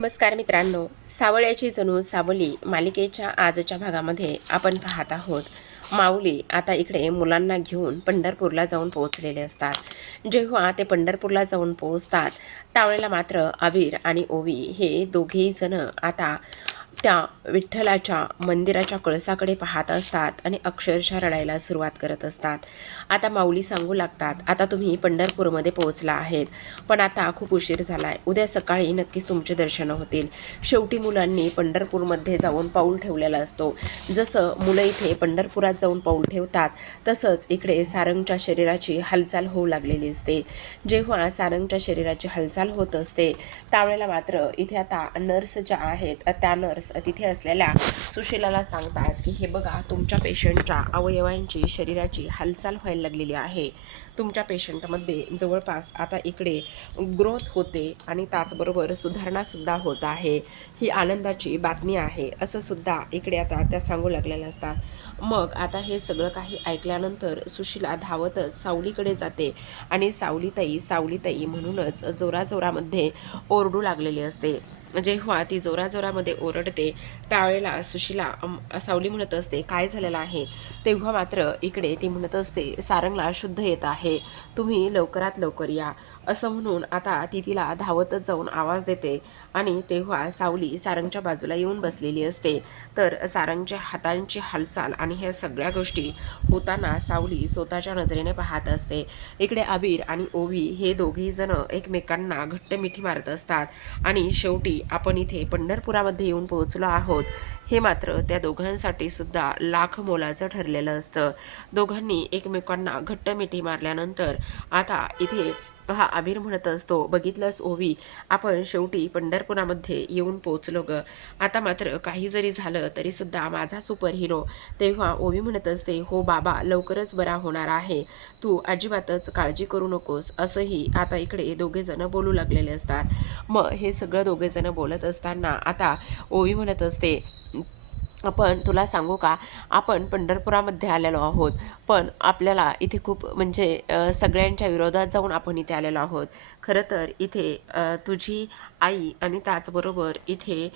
नमस्कार मित्रांनो, सावळ्याची जणू सावली मालिकेच्या आजच्या भागामध्ये आपण पाहत आहोत. माऊली आता इकडे मुलांना घेऊन पंढरपूरला जाऊन पोहोचलेले असतात. जेव्हा ते पंढरपूरला जाऊन पोहोचतात त्यावेळेला मात्र अबीर आणि ओवी हे दोघेही जण आता त्या विठ्ठलाच्या मंदिराच्या कळसाकडे पाहत असतात आणि अक्षरशः रडायला सुरुवात करत असतात. आता माऊली सांगू लागतात, आता तुम्ही पंढरपूरमध्ये पोहोचला आहेत, पण आता खूप उशीर झालाय. उद्या सकाळी नक्कीच तुमचे दर्शन होतील. शेवटी मुलांनी पंढरपूरमध्ये जाऊन पाऊल ठेवलेला असतो. जसं मुलं इथे पंढरपुरात जाऊन पाऊल ठेवतात तसंच इकडे सारंगच्या शरीराची हालचाल होऊ लागलेली असते. जेव्हा सारंगच्या शरीराची हालचाल होत असते त्यावेळेला मात्र इथे आता नर्स ज्या आहेत त्या नर्स तिथे असलेल्या सुशीलाला सांगतात की हे बघा, तुमच्या पेशंटच्या अवयवांची शरीराची हालचाल व्हायला लागलेली आहे. तुमच्या पेशंटमध्ये जवळपास आता इकडे ग्रोथ होते आणि त्याचबरोबर सुधारणासुद्धा होत आहे. ही आनंदाची बातमी आहे असं सुद्धा इकडे आता त्या सांगू लागलेल्या असतात. मग आता हे सगळं काही ऐकल्यानंतर सुशीला धावतच सावलीकडे जाते आणि सावलीताई म्हणूनच जोराजोरामध्ये ओरडू लागलेली असते. जेव्हा ती जोराजोरामध्ये ओरडते त्यावेळेला सुशीला सावली म्हणत असते, काय झालेलं आहे? तेव्हा मात्र इकडे ती म्हणत असते, सारंगला शुद्ध येत आहे, तुम्ही लवकरात लवकर या. असं म्हणून आता ती तिला धावतच जाऊन आवाज देते आणि तेव्हा सावली सारंगच्या बाजूला येऊन बसलेली असते. तर सारंगच्या हातांची हालचाल आणि ह्या सगळ्या गोष्टी होताना सावली स्वतःच्या नजरेने पाहत असते. इकडे अबीर आणि ओवी हे दोघेही जण एकमेकांना घट्ट मिठी मारत असतात आणि शेवटी आपण इथे पंढरपुरामध्ये येऊन पोहोचलो आहोत. हे मात्र त्या दोघांसाठी सुद्धा लाख मोलाचं ठरलेलं असतं. दोघांनी एकमेकांना घट्ट मिठी मारल्यानंतर आता इथे हा अबीर म्हणत असतो, बघितलंस ओवी, आपण शेवटी पंढरपुरामध्ये येऊन पोहोचलो ग. आता मात्र काही जरी झालं तरी सुद्धा माझा सुपर हिरो. तेव्हा ओवी म्हणत असते, हो बाबा, लवकरच बरा होणार आहे, तू अजिबातच काळजी करू नकोस. असंही आता इकडे दोघेजण बोलू लागलेले असतात. मग हे सगळं दोघेजण बोलत असताना आता ओवी म्हणत असते, आपण तुला सांगू का, आपण पंढरपुरामध्ये आलेलो आहोत, पण आपल्याला इथे खूप म्हणजे सगळ्यांच्या विरोधात जाऊन आपण इथे आलेलो आहोत. खरं तर इथे तुझी आई आणि त्याचबरोबर इथे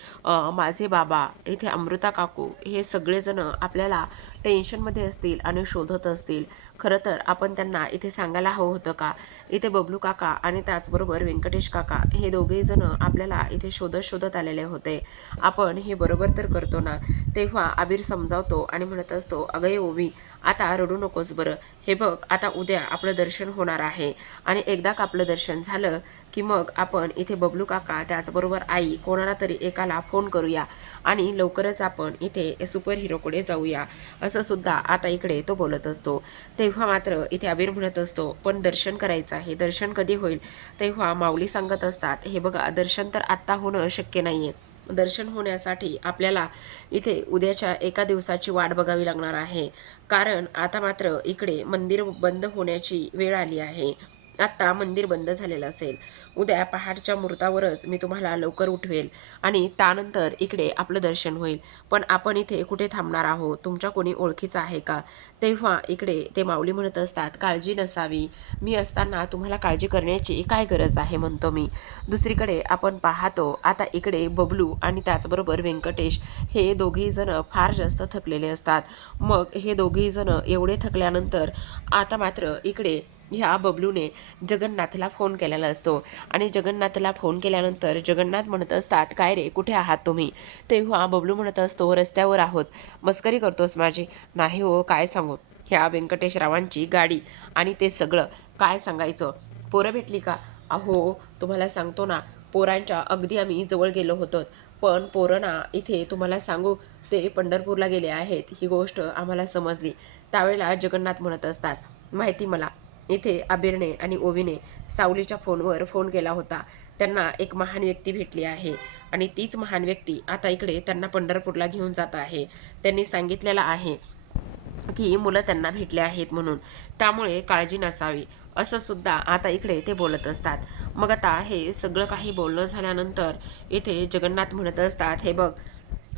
माझे बाबा, इथे अमृता काकू, हे सगळेजण आपल्याला टेन्शनमध्ये असतील आणि शोधत असतील. खरं तर आपण त्यांना इथे सांगायला हवं होतं का? इथे बबलू काका आणि त्याचबरोबर व्यंकटेश काका हे दोघेही जण आपल्याला इथे शोधत शोधत आलेले होते. आपण हे बरोबर तर करतो ना? तेव्हा अबीर समजावतो आणि म्हणत असतो, अगं ओवी, आता रडू नकोस बरं. हे बघ, आता उद्या आपलं दर्शन होणार आहे आणि एकदा का आपलं दर्शन झालं की मग आपण इथे बबलू काका त्याचबरोबर आई कोणाला तरी एकाला फोन करूया आणि लवकरच आपण इथे सुपर हिरोकडे जाऊया. असं सुद्धा आता इकडे तो बोलत असतो. तेव्हा मात्र इथे अबीर म्हणत असतो, पण दर्शन करायचं आहे, दर्शन कधी होईल? तेव्हा माऊली सांगत असतात, हे बघा, दर्शन तर आत्ता होणं शक्य नाही आहे. दर्शन होण्यासाठी आपल्याला इथे उद्याच्या एका दिवसाची वाट बघावी लागणार आहे. कारण आता मात्र इकडे मंदिर बंद होण्याची वेळ आली आहे. आत्ता मंदिर बंद झालेलं असेल. उद्या पहाटच्या मुहूर्तावरच मी तुम्हाला लवकर उठवेल आणि त्यानंतर इकडे आपलं दर्शन होईल. पण आपण इथे कुठे थांबणार आहोत? तुमच्या कोणी ओळखीचं आहे का? तेव्हा इकडे ते माऊली म्हणत असतात, काळजी नसावी, मी असताना तुम्हाला काळजी करण्याची काय गरज आहे म्हणतो मी. दुसरीकडे आपण पाहतो आता इकडे बबलू आणि त्याचबरोबर व्यंकटेश हे दोघेही जण फार जास्त थकलेले असतात. मग हे दोघेही जण एवढे थकल्यानंतर आता मात्र इकडे ह्या बबलूने जगन्नाथला फोन केलेला असतो आणि जगन्नाथला फोन केल्यानंतर जगन्नाथ म्हणत असतात, काय रे, कुठे आहात तुम्ही? तेव्हा बबलू म्हणत असतो, रस्त्यावर आहोत. मस्करी करतोस माझी? नाही हो, काय सांगू, ह्या व्यंकटेशरावांची गाडी आणि ते सगळं काय सांगायचं. पोरं भेटली का? अहो, तुम्हाला सांगतो ना, पोरांच्या अगदी आम्ही जवळ गेलो होतो, पण पोरं ना इथे तुम्हाला सांगू, ते पंढरपूरला गेले आहेत, ही गोष्ट आम्हाला समजली. त्यावेळेला जगन्नाथ म्हणत असतात, माहिती मला, इथे अबीरने आणि ओवीने सावलीच्या फोनवर फोन केला होता. त्यांना एक महान व्यक्ती भेटली आहे आणि तीच महान व्यक्ती आता इकडे त्यांना पंढरपूरला घेऊन जात आहे. त्यांनी सांगितलेलं आहे की मुलं त्यांना भेटले आहेत म्हणून, त्यामुळे काळजी नसावी. असं सुद्धा आता इकडे ते बोलत असतात. मग आता हे सगळं काही बोलणं झाल्यानंतर इथे जगन्नाथ म्हणत असतात, हे बघ,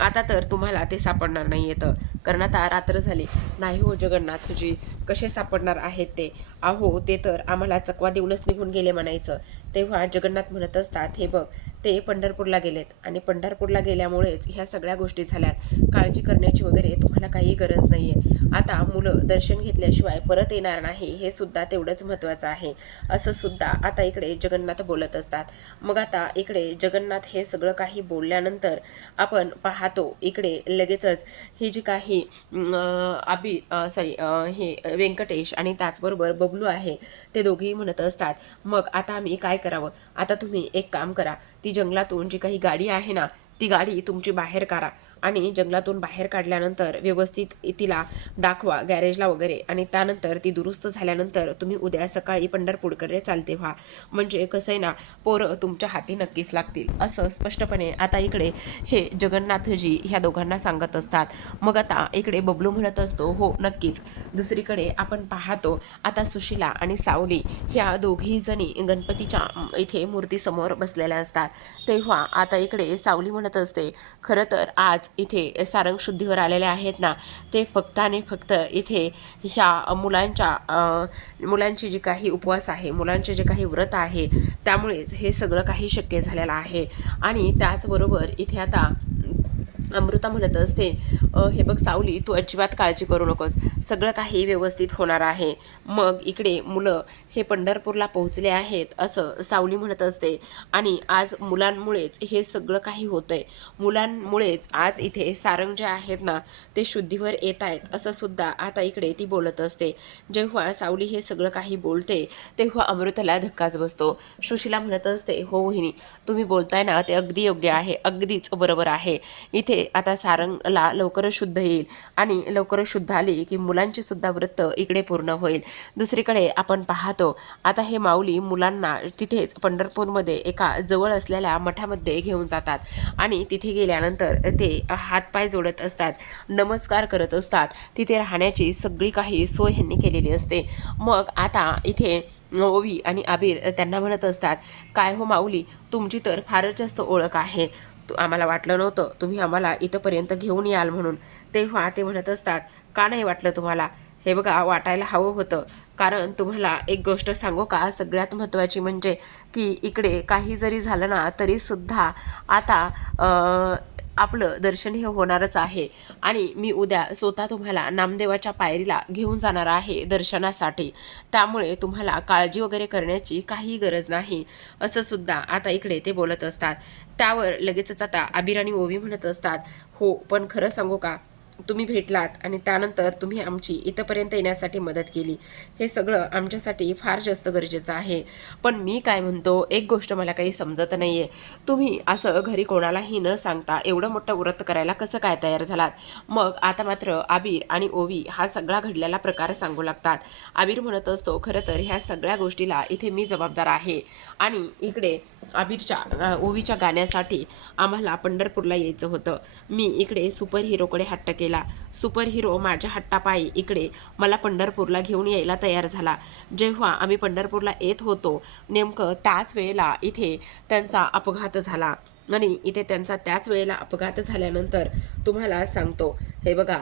आता तर तुम्हाला ते सापडणार नाही येतं, कारण आता रात्र झाली. नाही हो जगन्नाथजी, कसे सापडणार आहेत ते? अहो, ते तर आम्हाला चकवा देऊनच निघून गेले म्हणायचं. तेव्हा जगन्नाथ म्हणत असतात, हे बघ ते पंढरपूरला गेलेत आणि पंढरपूरला गेल्यामुळेच ह्या सगळ्या गोष्टी झाल्यात. काळजी करण्याची वगैरे तुम्हाला काही गरज नाही आहे. आता मुलं दर्शन घेतल्याशिवाय परत येणार नाही हे सुद्धा तेवढंच महत्त्वाचं आहे, असं सुद्धा आता इकडे जगन्नाथ बोलत असतात. मग आता इकडे जगन्नाथ हे सगळं काही बोलल्यानंतर आपण पाहतो इकडे लगेचच ही जी काही हे व्यंकटेश आणि त्याचबरोबर बबलू आहे ते दोघेही म्हणत असतात, मग आता आम्ही काय करावं? आता तुम्ही एक काम करा, ती जंगलातून जी काही गाडी आहे ना ती गाडी तुमची बाहेर काढा आणि जंगलातून बाहेर काढल्यानंतर व्यवस्थित तिला दाखवा गॅरेजला वगैरे, आणि त्यानंतर ती दुरुस्त झाल्यानंतर तुम्ही उद्या सकाळी पंढरपूरकडे चालते व्हा. म्हणजे कसं आहे ना, पोरं तुमच्या हाती नक्कीच लागतील, असं स्पष्टपणे आता इकडे हे जगन्नाथजी ह्या दोघांना सांगत असतात. मग आता इकडे बबलू म्हणत असतो, हो नक्कीच. दुसरीकडे आपण पाहतो आता सुशिला आणि सावली ह्या दोघी जणी गणपतीच्या इथे मूर्तीसमोर बसलेल्या असतात. तेव्हा आता इकडे सावली म्हणत असते, खरं तर आज इथे सारंग शुद्धीवर आलेले आहेत ना, ते फक्त आणि फक्त इथे ह्या मुलांची जी काही उपवास आहे, मुलांचे जे काही व्रत आहे, त्यामुळेच हे सगळं काही शक्य झालेलं आहे. आणि त्याचबरोबर इथे आता अमृता म्हणत असते, हे बघ सावली, तू अजिबात काळजी करू नकोस, सगळं काही व्यवस्थित होणार आहे. मग इकडे मुलं हे पंढरपूरला पोहोचले आहेत असं सावली म्हणत असते. आणि आज मुलांमुळेच हे सगळं काही होतंय, मुलांमुळेच आज इथे सारंग जे आहेत ना ते शुद्धीवर येत आहेत, असं सुद्धा आता इकडे ती बोलत असते. जेव्हा सावली हे सगळं काही बोलते तेव्हा अमृताला धक्काच बसतो. सुशिला म्हणत असते, हो वहिनी, तुम्ही बोलताय ना ते अगदी योग्य आहे, अगदीच बरोबर आहे. इथे आता सारंगला लवकरच शुद्ध येईल आणि लवकरच शुद्ध आली की मुलांची सुद्धा व्रत इकडे पूर्ण होईल. दुसरीकडे आपण पाहतो आता हे माऊली मुलांना तिथेच पंढरपूरमध्ये एका जवळ असलेल्या मठामध्ये घेऊन जातात आणि तिथे गेल्यानंतर ते हातपाय जोडत असतात, नमस्कार करत असतात. तिथे राहण्याची सगळी काही सोय ह्यांनी केलेली असते. मग आता इथे ओवी आणि आबीर त्यांना म्हणत असतात, काय हो माऊली, तुमची तर फारच जास्त ओळख आहे, आम्हाला वाटलं नव्हतं तुम्ही आम्हाला इथंपर्यंत घेऊन याल म्हणून. तेव्हा ते म्हणत असतात, का नाही वाटलं तुम्हाला? हे बघा, वाटायला हवं होतं, कारण तुम्हाला एक गोष्ट सांगू का, सगळ्यात महत्त्वाची म्हणजे की इकडे काही जरी झालं ना तरीसुद्धा आता आपलं दर्शन हे होणारच आहे. आणि मी उद्या स्वतः तुम्हाला नामदेवाच्या पायरीला घेऊन जाणार आहे दर्शनासाठी, त्यामुळे तुम्हाला काळजी वगैरे करण्याची काही गरज नाही, असं सुद्धा आता इकडे ते बोलत असतात. त्यावर लगेचच आता आबीर आणि ओवी म्हणत असतात, हो पण खरं सांगू का, तुम्ही भेटलात आणि त्यानंतर तुम्ही आमची इथंपर्यंत येण्यासाठी मदत केली, हे सगळं आमच्यासाठी फार जास्त गरजेचं आहे. पण मी काय म्हणतो, एक गोष्ट मला काही समजत नाही आहे, तुम्ही असं घरी कोणालाही न सांगता एवढं मोठं व्रत करायला कसं काय तयार झालात? मग आता मात्र आबीर आणि ओवी हा सगळा घडलेला प्रकार सांगू लागतात. आबीर म्हणत असतो, खरं तर ह्या सगळ्या गोष्टीला इथे मी जबाबदार आहे. आणि इकडे ओवीच्या गाण्यासाठी आम्हाला पंढरपूरला यायचं होतं. मी इकडे सुपर हिरोकडे हट्ट केला, सुपर हिरो माझ्या हट्टापायी इकडे मला पंढरपूरला घेऊन यायला तयार झाला. जेव्हा आम्ही पंढरपूरला येत होतो नेमकं त्याच वेळेला इथे त्यांचा अपघात झाला. आणि इथे त्यांचा त्याच वेळेला अपघात झाल्यानंतर तुम्हाला सांगतो, हे बघा,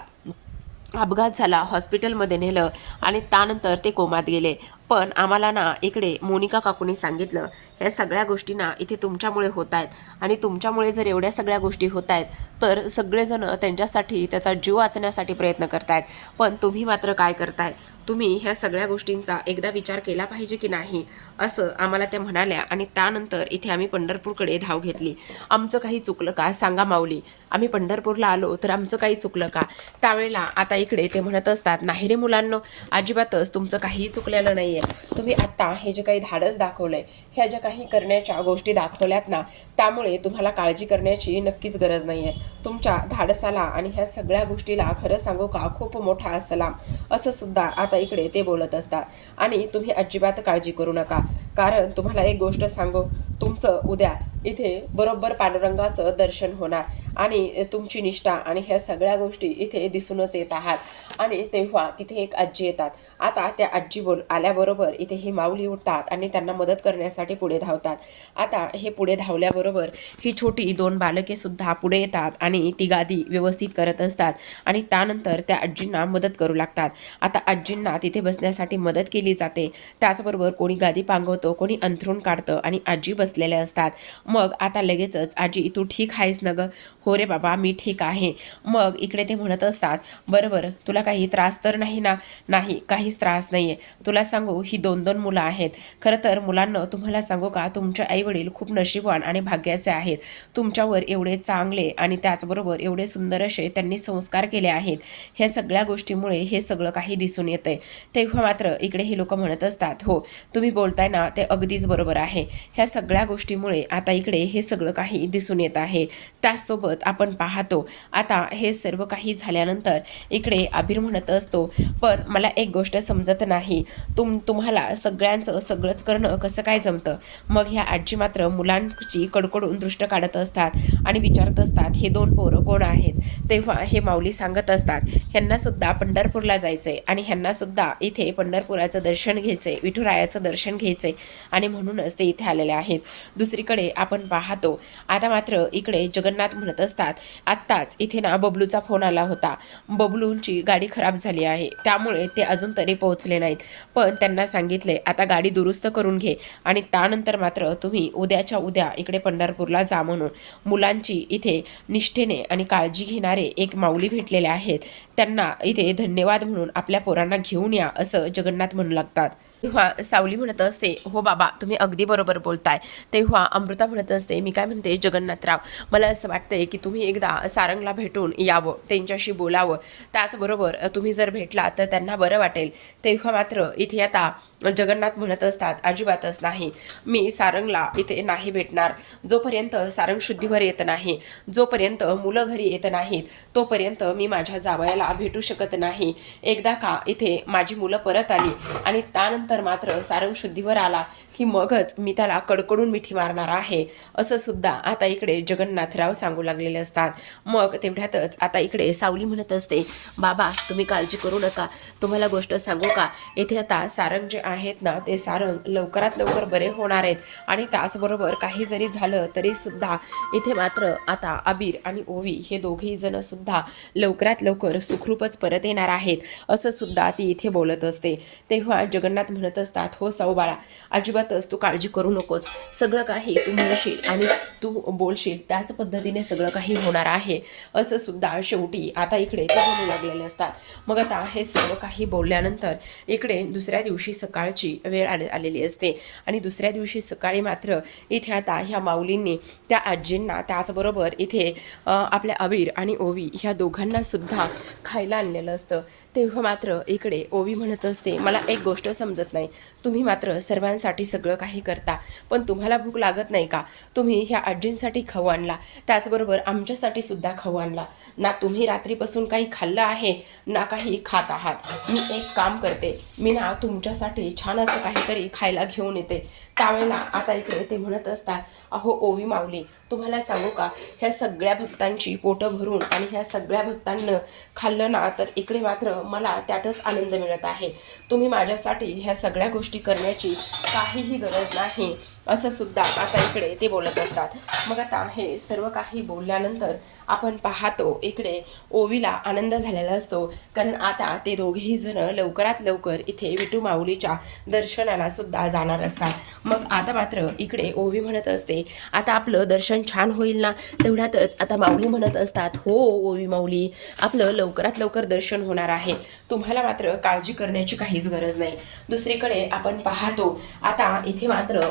अपघात झाला, हॉस्पिटलमध्ये नेलं आणि त्यानंतर ते कोमात गेले. पण आम्हाला ना इकडे मोनिका काकूनी सांगितलं, ह्या सगळ्या गोष्टी ना इथे तुमच्यामुळे होत आहेत, आणि तुमच्यामुळे जर एवढ्या सगळ्या गोष्टी होत आहेत तर सगळेजण त्यांच्यासाठी, त्याचा जीव वाचण्यासाठी प्रयत्न करतायत, पण तुम्ही मात्र काय करताय, तुम्ही ह्या सगळ्या गोष्टींचा एकदा विचार केला पाहिजे की नाही, असं आम्हाला त्या म्हणाल्या. आणि त्यानंतर इथे आम्ही पंढरपूरकडे धाव घेतली. आमचं काही चुकलं का सांगा माऊली, आम्ही पंढरपूरला आलो तर आमचं काही चुकलं का? त्यावेळेला आता इकडे ते म्हणत असतात, नाही रे मुलांनो, अजिबातच तुमचं काहीही चुकलेलं नाही आहे. तुम्ही आत्ता हे जे काही धाडस दाखवलंय, ह्या ज्या काही करण्याच्या गोष्टी दाखवल्यात ना, त्यामुळे तुम्हाला काळजी करण्याची नक्कीच गरज नाही आहे. तुमच्या धाडसाला आणि ह्या सगळ्या गोष्टीला खरं सांगू का, खूप मोठा सलाम, असं सुद्धा आता इकडे ते बोलत असतात. आणि तुम्ही अजिबात काळजी करू नका, कारण तुम्हाला एक गोष्ट सांगू, तुमचं उद्या इथे बरोबर पांडुरंगाचं दर्शन होणार आणि तुमची निष्ठा आणि ह्या सगळ्या गोष्टी इथे दिसूनच येत आहात. आणि तेव्हा तिथे एक आजी येतात. आता त्या आजी आल्याबरोबर इथे ही माऊली उठतात आणि त्यांना मदत करण्यासाठी पुढे धावतात. आता हे पुढे धावल्याबरोबर ही छोटी 2 बालके सुद्धा पुढे येतात आणि ती गादी व्यवस्थित करत असतात आणि त्यानंतर त्या आजींना मदत करू लागतात. आता आजींना तिथे बसण्यासाठी मदत केली जाते, त्याचबरोबर कोणी गादी पांगवतं लावतो, कोणी अंथरूण काढतं आणि आजी बसलेल्या असतात. मग आता लगेचच, आजी तू ठीक आहेस ना गं? हो रे बाबा, मी ठीक आहे. मग इकडे ते म्हणत असतात, बरं तुला काही त्रास तर नाही ना? नाही, काहीच त्रास नाही आहे. तुला सांगू, ही 2-2 मुलं आहेत. खरं तर मुलांना तुम्हाला सांगू का, तुमचे आईवडील खूप नशीबवान आणि भाग्याचे आहेत. तुमच्यावर एवढे चांगले आणि त्याचबरोबर एवढे सुंदर असे त्यांनी संस्कार केले आहेत. ह्या सगळ्या गोष्टीमुळे हे सगळं काही दिसून येतंय. तेव्हा मात्र इकडे हे लोक म्हणत असतात, हो तुम्ही बोलताय ना ते अगदीच बरोबर आहे. ह्या सगळ्या गोष्टीमुळे आता इकडे हे सगळं काही दिसून येत आहे. त्याचसोबत आपण पाहतो, आता हे सर्व काही झाल्यानंतर इकडे आबिर म्हणत असतो, पण मला एक गोष्ट समजत नाही, तुम्हाला सगळ्यांचं सगळंच करणं कसं काय जमतं? मग ह्या आजी मात्र मुलांची कडकडून दृष्ट काढत असतात आणि विचारत असतात, हे 2 पोरं कोण आहेत? तेव्हा हे माऊली सांगत असतात, ह्यांना सुद्धा पंढरपूरला जायचंय आणि ह्यांना सुद्धा इथे पंढरपुराचं दर्शन घ्यायचंय, विठुरायाचं दर्शन घ्यायचंय आणि म्हणूनच ते इथे आलेले आहेत. दुसरीकडे आपण पाहतो, आता मात्र इकडे जगन्नाथ म्हणत असतात, आत्ताच इथे ना बबलूचा फोन आला होता. बबलूंची गाडी खराब झाली आहे, त्यामुळे ते अजून तरी पोहोचले नाहीत. पण त्यांना सांगितले, आता गाडी दुरुस्त करून घे आणि त्यानंतर मात्र तुम्ही उद्याच्या उद्या इकडे पंढरपूरला जा म्हणून. मुलांची इथे निष्ठेने आणि काळजी घेणारे एक माऊली भेटलेले आहेत. त्यांना इथे धन्यवाद म्हणून आपल्या पोरांना घेऊन या, असं जगन्नाथ म्हणू लागतात. तेव्हा सावली म्हणत असते, हो बाबा तुम्ही अगदी बरोबर बोलताय. तेव्हा अमृता म्हणत असते, मी काय म्हणते जगन्नाथराव, मला असं वाटतंय की तुम्ही एकदा सारंगला भेटून यावं, त्यांच्याशी बोलावं. त्याचबरोबर तुम्ही जर भेटला तर त्यांना बरं वाटेल. तेव्हा मात्र इथे आता जगन्नाथ म्हणत असतात, अजिबातच नाही, मी सारंगला इथे नाही भेटणार. जोपर्यंत सारंग शुद्धीवर येत नाही, जोपर्यंत मुलं घरी येत नाहीत, तोपर्यंत मी माझ्या जावयाला भेटू शकत नाही. एकदा का इथे माझी मुलं परत आली आणि त्यानंतर मात्र सारंग शुद्धीवर आला की मगच मी त्याला कडकडून मिठी मारणार आहे, असं सुद्धा आता इकडे जगन्नाथराव सांगू लागलेले असतात. मग तेवढ्यातच आता इकडे सावली म्हणत असते, बाबा तुम्ही काळजी करू नका. तुम्हाला गोष्ट सांगू का, इथे आता सारंग जे आहेत ना, ते सारंग लवकरात लवकर बरे होणार आहेत आणि त्याचबरोबर काही जरी झालं तरी सुद्धा इथे मात्र आता आबीर आणि ओवी हे दोघेही जण सुद्धा लवकरात लवकर सुखरूपच परत येणार आहेत, असं सुद्धा ती इथे बोलत असते. तेव्हा जगन्नाथ म्हणत असतात, हो साऊबाळा, अजिबातच तू काळजी करू नकोस. सगळं काही तू म्हणशील आणि तू बोलशील त्याच पद्धतीने सगळं काही होणार आहे, असं सुद्धा शेवटी आता इकडे ते बोलू लागलेले असतात. मग आता हे सर्व काही बोलल्यानंतर इकडे दुसऱ्या दिवशी सकाळची वेळ आलेली असते आणि दुसऱ्या दिवशी सकाळी मात्र इथे आता ह्या माऊलींनी त्या आजींना, त्याचबरोबर इथे आपल्या आबीर आणि ओवी ह्या दोघांना सुद्धा खायला आणलेलं असतं. तेव्हा मात्र इकडे ओवी म्हणत असते, मला एक गोष्ट समजत नाही, तुम्ही मात्र सर्वांसाठी सगळं काही करता, पण तुम्हाला भूक लागत नाही का? तुम्ही ह्या आजींसाठी खाऊ आणला, त्याचबरोबर आमच्यासाठी सुद्धा खाऊ आणला ना. तुम्ही रात्रीपासून काही खाल्लं आहे ना काही खात आहात. मी एक काम करते, मी ना तुमच्यासाठी छान असं काहीतरी खायला घेऊन येते. त्यावेळेला आता इकडे ते म्हणत असतात, अहो ओवी माऊली, तुम्हाला सांगू का, ह्या सगळ्या भक्तांची पोटं भरून आणि ह्या सगळ्या भक्तांना खाल्लं ना, तर इकडे मात्र मला त्यातच आनंद मिळत आहे. तुम्ही माझ्यासाठी ह्या सगळ्या गोष्टी करण्याची काहीही गरज नाही, असं सुद्धा आता इकडे ते बोलत असतात. मग आता हे सर्व काही बोलल्यानंतर आपण पाहतो, इकडे ओवीला आनंद झालेला असतो, कारण आता ते दोघेही जण लवकरात लवकर इथे विठू माऊलीच्या दर्शनाला सुद्धा जाणार असतात. मग आता मात्र इकडे ओवी म्हणत असते, आता आपलं दर्शन छान होईल ना. तेवढ्यातच आता माऊली म्हणत असतात, हो ओवी माऊली, आपलं लवकरात लवकर दर्शन होणार आहे, तुम्हाला मात्र काळजी करण्याची काहीच गरज नाही. दुसरीकडे आपण पाहतो, आता इथे मात्र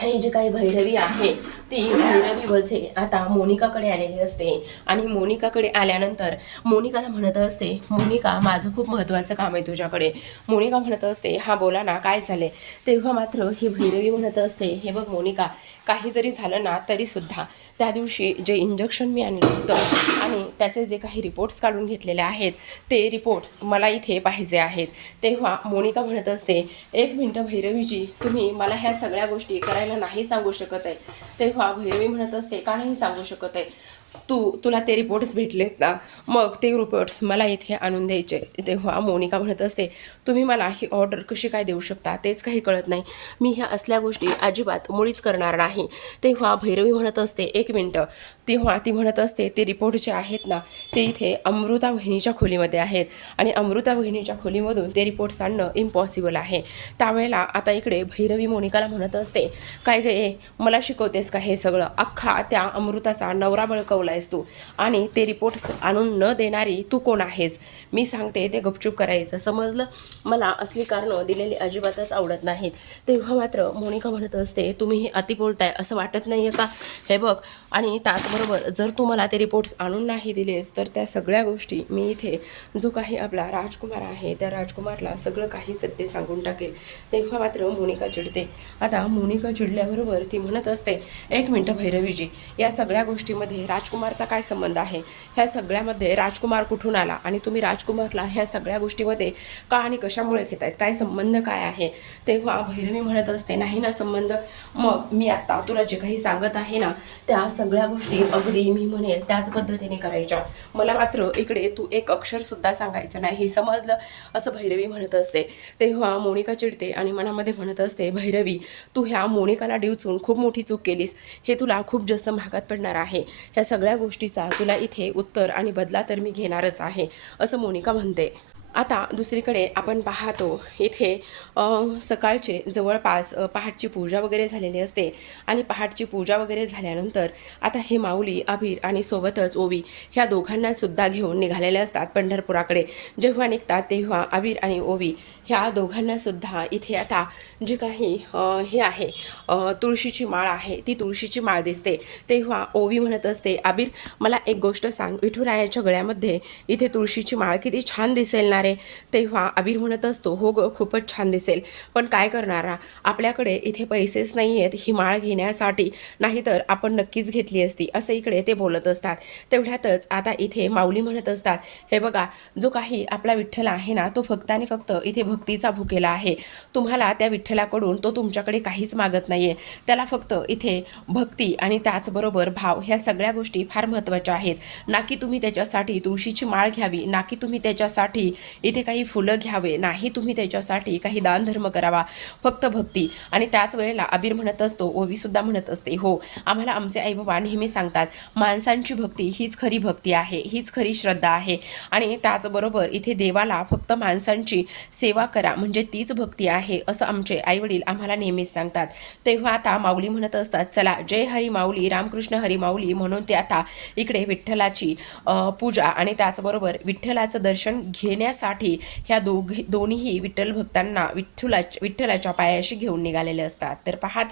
ही जी काही भैरवी आहे, ती भैरवी वजे आता मोनिकाकडे आलेली असते आणि मोनिकाकडे आल्यानंतर मोनिकाला म्हणत असते, मोनिका माझं खूप महत्त्वाचं काम आहे तुझ्याकडे. मोनिका म्हणत असते, हा बोला ना, काय झाले? तेव्हा मात्र ही भैरवी म्हणत असते, हे बघ मोनिका, काही जरी झालं ना तरी सुद्धा त्या दिवशी जे इंजेक्शन मी आणलं होतं आणि त्याचे जे काही रिपोर्ट्स काढून घेतलेले आहेत, ते रिपोर्ट्स मला इथे पाहिजे आहेत. तेव्हा मोनिका म्हणत असते, एक मिनटं भैरवीजी, तुम्ही मला ह्या सगळ्या गोष्टी करायला नाही सांगू शकत आहे. तेव्हा भैरवी म्हणत असते, का नाही सांगू शकत आहे? तुला ते रिपोर्ट्स भेटलेत ना, मग ते रिपोर्ट्स मला इथे आणून द्यायचे. तेव्हा मोनिका म्हणत असते, तुम्ही मला ही ऑर्डर कशी काय देऊ शकता, तेच काही कळत नाही. मी ह्या असल्या गोष्टी अजिबात मुळीच करणार नाही. नाही. तेव्हा भैरवी म्हणत असते, एक मिनटं. तेव्हा ती म्हणत असते, ते रिपोर्ट जे आहेत ना ते इथे अमृता वहिनीच्या खोलीमध्ये आहेत आणि अमृता वहिनीच्या खोलीमधून ते रिपोर्ट्स आणणं इम्पॉसिबल आहे. त्यावेळेला आता इकडे भैरवी मोनिकाला म्हणत असते, काय गे मला शिकवतेस का हे सगळं? अख्खा त्या अमृताचा नवरा बळकवलायस तू आणि ते रिपोर्ट्स आणून न देणारी तू कोण आहेस? मी सांगते ते गपचूप करायचं, समजलं? मला असली कारणं दिलेली अजिबातच आवडत नाहीत. तेव्हा मात्र मोनिका म्हणत असते, तुम्ही हे अति बोलताय असं वाटत नाही आहे का? हे बघ, आणि त्याचबरोबर जर तू मला ते रिपोर्ट्स आणून नाही दिलेस तर त्या सगळ्या गोष्टी मी इथे जो काही आपला राजकुमार आहे त्या राजकुमारला सगळं काही सत्य सांगून टाकेल. तेव्हा मात्र मोनिका चिडते. आता मोनिका चिडल्याबरोबर ती म्हणत असते, एक मिनटं भैरवीजी, या सगळ्या गोष्टीमध्ये राजकुमारचा काय संबंध आहे? ह्या सगळ्यामध्ये राजकुमार कुठून आला आणि तुम्ही राजकुमारला ह्या सगळ्या गोष्टीमध्ये का आणि कशामुळे घेतायत? काय संबंध काय आहे? तेव्हा भैरवी म्हणत असते, नाही ना संबंध, मग मी आत्ता तुला जे काही सांगत आहे ना त्या सगळ्या गोष्टी अगदी मी म्हणेल त्याच पद्धतीने करायच्या. मला मात्र इकडे तू एक अक्षर सुद्धा सांगायचं नाही, समजलं? असं भैरवी म्हणत असते. तेव्हा मोनिका चिडते आणि मनामध्ये म्हणत असते, भैरवी तू ह्या मोनिकाला डिवचून खूप मोठी चूक केलीस, हे तुला खूप जास्त महागात पडणार आहे. ह्या सगळ्या गोष्टीचा तुला इथे उत्तर आणि बदला तर मी घेणारच आहे, असं मोनिका म्हणते. आता दुसरीकडे आपण पाहतो इथे सकाळचे जवळपास पहाटची पूजा वगैरे झालेली असते आणि पहाटची पूजा वगैरे झाल्यानंतर आता हे माऊली, अबीर आणि सोबतच ओवी ह्या दोघांना सुद्धा घेऊन निघालेले असतात पंढरपुराकडे. जेव्हा निघतात तेव्हा अबीर आणि ओवी ह्या दोघांना सुद्धा इथे आता जे काही हे आहे तुळशीची माळ आहे ती तुळशीची माळ दिसते. तेव्हा ओवी म्हणत असते, अबीर मला एक गोष्ट सांग, विठुरायाच्या गळ्यामध्ये इथे तुळशीची माळ किती छान दिसेल ना रे? तेव्हा अबीर म्हणत असतो, हो ग खूपच छान दिसेल, पण काय करणार, आपल्याकडे इथे पैसेच नाही आहेत ही माळ घेण्यासाठी, नाहीतर आपण नक्कीच घेतली असती, असं इकडे ते बोलत असतात. तेवढ्यातच आता इथे माऊली म्हणत असतात, हे बघा जो काही आपला विठ्ठल आहे ना तो फक्त आणि फक्त इथे भक्तीचा भुकेला आहे. तुम्हाला त्या विठ्ठलाकडून तो तुमच्याकडे काहीच मागत नाहीये. त्याला फक्त इथे भक्ती आणि त्याचबरोबर भाव ह्या सगळ्या गोष्टी फार महत्त्वाच्या आहेत. ना की तुम्ही त्याच्यासाठी तुळशीची माळ घ्यावी, ना की तुम्ही त्याच्यासाठी इथे काही फुलं घ्यावे, नाही तुम्ही त्याच्यासाठी काही दानधर्म करावा, फक्त भक्ती. आणि त्याच वेळेला अबीर म्हणत असतो, ओवी सुद्धा म्हणत असते, हो आम्हाला आमचे आईबाबा नेहमी सांगतात माणसांची भक्ती हीच खरी भक्ती आहे, हीच खरी श्रद्धा आहे आणि त्याचबरोबर इथे देवाला फक्त माणसांची सेवा करा म्हणजे तीच भक्ती आहे, असं आमचे आईवडील आम्हाला नेहमीच सांगतात. तेव्हा आता माऊली म्हणत असतात, चला जय हरी माऊली, रामकृष्ण हरी माऊली म्हणून ते आता इकडे विठ्ठलाची पूजा आणि त्याचबरोबर विठ्ठलाचं दर्शन घेण्यासाठी ह्या दोन्हीही विठ्ठल भक्तांना विठ्ठलाच्या पायाशी घेऊन निघालेले असतात. तर पाहत